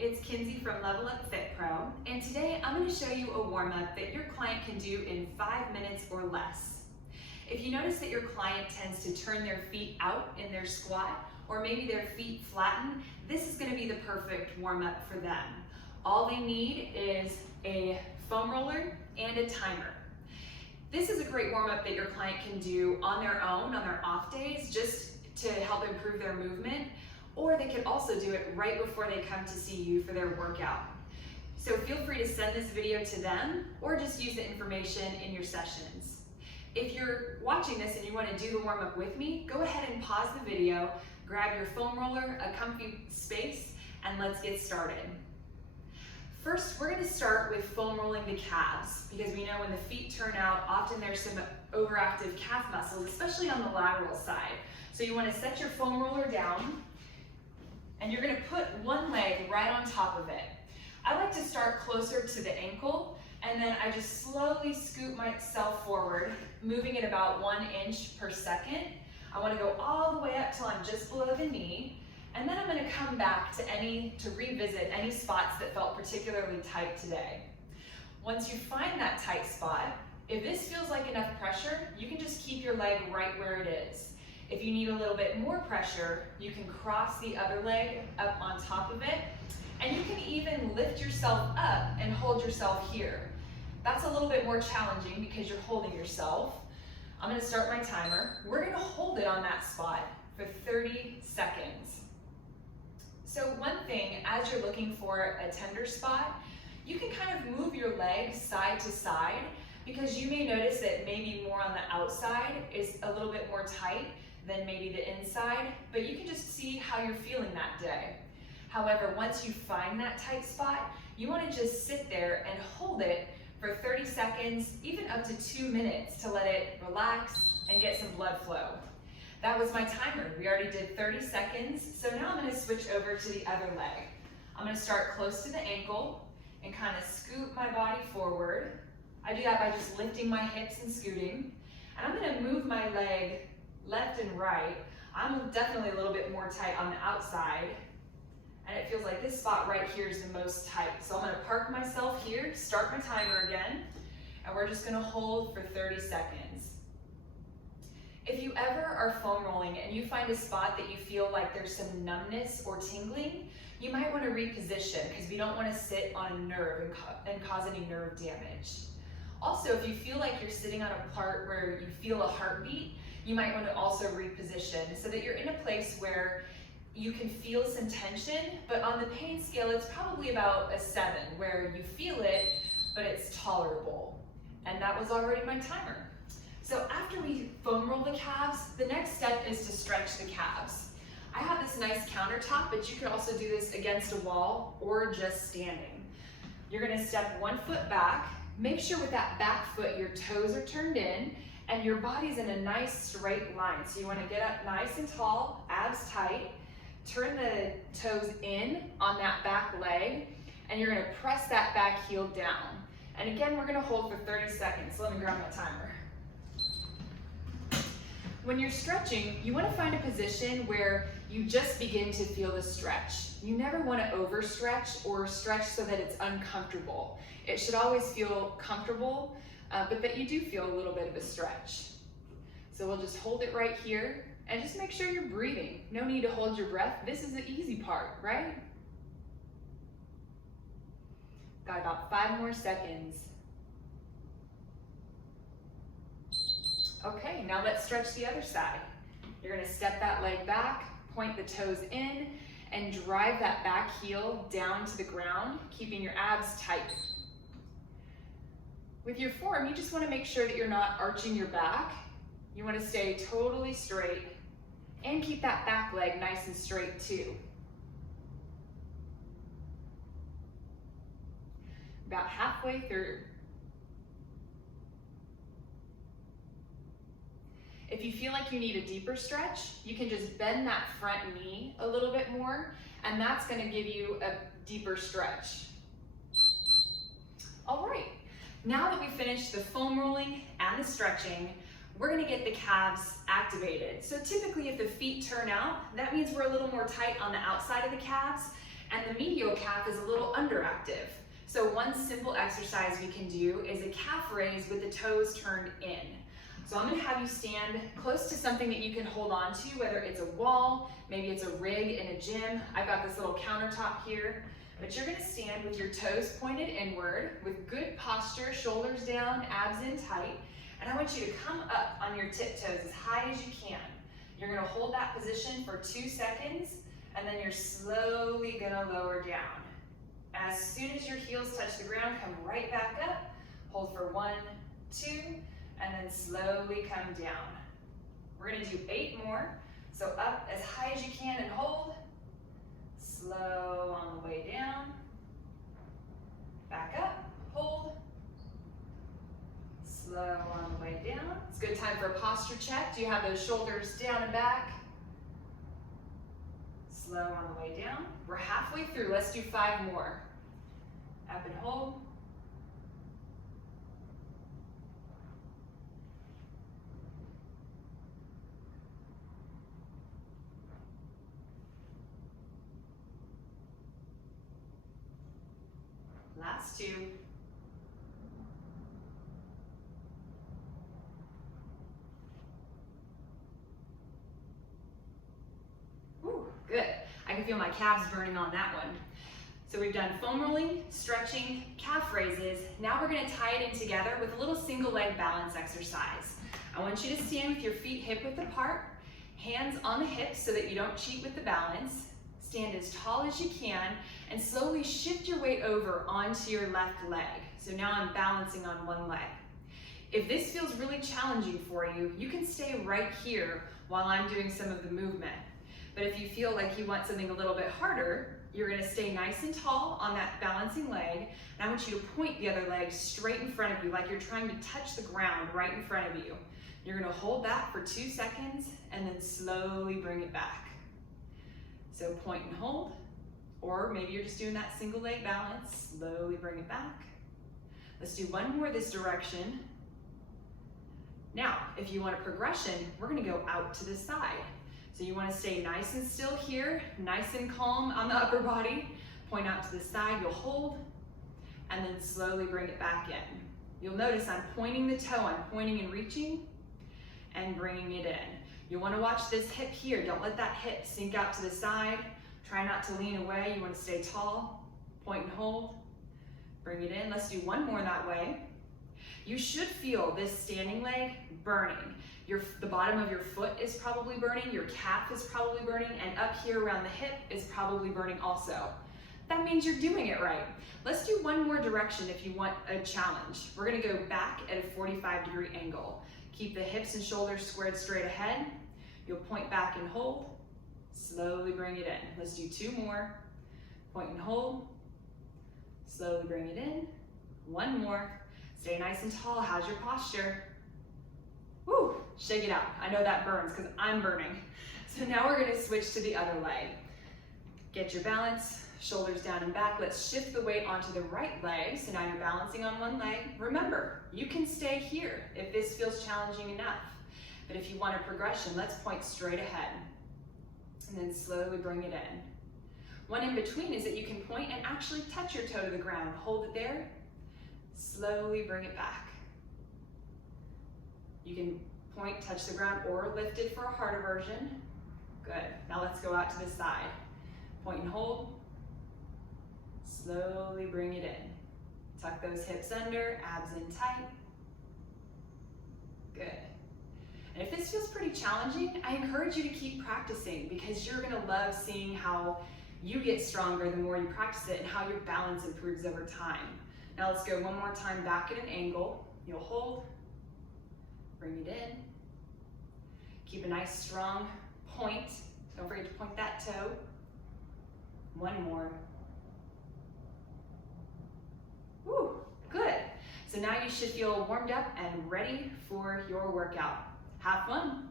it's Kinsey from Level Up Fit Pro, and today I'm going to show you a warm-up that your client can do in 5 minutes or less. If you notice that your client tends to turn their feet out in their squat, or maybe their feet flatten, this is going to be the perfect warm-up for them. All they need is a foam roller and a timer. This is a great warm-up that your client can do on their own, on their off days, just to help improve their movement, or they could also do it right before they come to see you for their workout. So feel free to send this video to them, or just use the information in your sessions. If you're watching this and you want to do the warm-up with me, go ahead and pause the video, grab your foam roller, a comfy space, and let's get started. First, we're going to start with foam rolling the calves, because we know when the feet turn out, often there's some overactive calf muscles, especially on the lateral side. So you want to set your foam roller down, and you're going to put one leg right on top of it. I like to start closer to the ankle, and then I just slowly scoot myself forward, moving at about 1 inch per second. I want to go all the way up till I'm just below the knee, and then I'm going to come back to revisit any spots that felt particularly tight today. Once you find that tight spot, if this feels like enough pressure, you can just keep your leg right where it is. If you need a little bit more pressure, you can cross the other leg up on top of it, and you can even lift yourself up and hold yourself here. That's a little bit more challenging because you're holding yourself. I'm going to start my timer. We're going to hold it on that spot for 30 seconds. So one thing, as you're looking for a tender spot, you can kind of move your leg side to side, because you may notice that maybe more on the outside is a little bit more tight than maybe the inside, but you can just see how you're feeling that day. However, once you find that tight spot, you want to just sit there and hold it for 30 seconds, even up to 2 minutes, to let it relax and get some blood flow. That was my timer. We already did 30 seconds, so now I'm going to switch over to the other leg. I'm going to start close to the ankle and kind of scoot my body forward. I do that by just lifting my hips and scooting, and I'm going to move my leg left and right. I'm definitely a little bit more tight on the outside, and it feels like this spot right here is the most tight. So I'm going to park myself here, start my timer again, and we're just going to hold for 30 seconds. If you ever are foam rolling and you find a spot that you feel like there's some numbness or tingling, you might want to reposition, because we don't want to sit on a nerve and cause any nerve damage. Also, if you feel like you're sitting on a part where you feel a heartbeat, you might want to also reposition so that you're in a place where you can feel some tension, but on the pain scale, it's probably about a 7, where you feel it, but it's tolerable. And that was already my timer. So after we foam roll the calves, the next step is to stretch the calves. I have this nice countertop, but you could also do this against a wall or just standing. You're going to step 1 foot back. Make sure with that back foot your toes are turned in and your body's in a nice straight line. So you want to get up nice and tall, abs tight, turn the toes in on that back leg, and you're going to press that back heel down. And again, we're going to hold for 30 seconds. So let me grab my timer. When you're stretching, you want to find a position where you just begin to feel the stretch. You never want to overstretch or stretch so that it's uncomfortable. It should always feel comfortable, but that you do feel a little bit of a stretch. So we'll just hold it right here, and just make sure you're breathing. No need to hold your breath. This is the easy part, right? Got about 5 more seconds. Okay, now let's stretch the other side. You're going to step that leg back, point the toes in, and drive that back heel down to the ground, keeping your abs tight. With your form, you just want to make sure that you're not arching your back. You want to stay totally straight and keep that back leg nice and straight too. About halfway through. If you feel like you need a deeper stretch, you can just bend that front knee a little bit more, and that's going to give you a deeper stretch. All right, now that we finished the foam rolling and the stretching, we're going to get the calves activated. So typically if the feet turn out, that means we're a little more tight on the outside of the calves, and the medial calf is a little underactive. So one simple exercise we can do is a calf raise with the toes turned in. So I'm gonna have you stand close to something that you can hold on to, whether it's a wall, maybe it's a rig in a gym. I've got this little countertop here, but you're gonna stand with your toes pointed inward with good posture, shoulders down, abs in tight, and I want you to come up on your tiptoes as high as you can. You're gonna hold that position for 2 seconds, and then you're slowly gonna lower down. As soon as your heels touch the ground, come right back up, hold for 1, 2, and then slowly come down. We're gonna do 8 more. So up as high as you can and hold. Slow on the way down. Back up, hold. Slow on the way down. It's a good time for a posture check. Do you have those shoulders down and back? Slow on the way down. We're halfway through, let's do 5 more. Up and hold. Last 2. Whew, good. I can feel my calves burning on that one. So we've done foam rolling, stretching, calf raises. Now we're gonna tie it in together with a little single leg balance exercise. I want you to stand with your feet hip width apart, hands on the hips so that you don't cheat with the balance. Stand as tall as you can and slowly shift your weight over onto your left leg. So now I'm balancing on one leg. If this feels really challenging for you, you can stay right here while I'm doing some of the movement. But if you feel like you want something a little bit harder, you're gonna stay nice and tall on that balancing leg, and I want you to point the other leg straight in front of you like you're trying to touch the ground right in front of you. You're gonna hold that for 2 seconds and then slowly bring it back. So point and hold, or maybe you're just doing that single leg balance, slowly bring it back. Let's do 1 more this direction. Now, if you want a progression, we're gonna go out to the side. So you wanna stay nice and still here, nice and calm on the upper body. Point out to the side, you'll hold, and then slowly bring it back in. You'll notice I'm pointing the toe, I'm pointing and reaching, and bringing it in. You'll wanna watch this hip here. Don't let that hip sink out to the side. Try not to lean away. You wanna stay tall, point and hold, bring it in. Let's do 1 more that way. You should feel this standing leg burning. The bottom of your foot is probably burning, your calf is probably burning, and up here around the hip is probably burning also. That means you're doing it right. Let's do 1 more direction if you want a challenge. We're gonna go back at a 45-degree angle. Keep the hips and shoulders squared straight ahead. You'll point back and hold. Slowly bring it in. Let's do 2 more. Point and hold. Slowly bring it in. 1 more. Stay nice and tall. How's your posture? Woo, shake it out. I know that burns because I'm burning. So now we're gonna switch to the other leg. Get your balance, shoulders down and back. Let's shift the weight onto the right leg. So now you're balancing on one leg. Remember, you can stay here if this feels challenging enough. But if you want a progression, let's point straight ahead and then slowly bring it in. One in between is that you can point and actually touch your toe to the ground. Hold it there, slowly bring it back. You can point, touch the ground, or lift it for a harder version. Good. Now let's go out to the side. Point and hold. Slowly bring it in. Tuck those hips under, abs in tight. Good. And if this feels pretty challenging, I encourage you to keep practicing because you're gonna love seeing how you get stronger the more you practice it and how your balance improves over time. Now let's go 1 more time back at an angle. You'll hold. Bring it in. Keep a nice strong point. Don't forget to point that toe. 1 more. Woo, good. So now you should feel warmed up and ready for your workout. Have fun.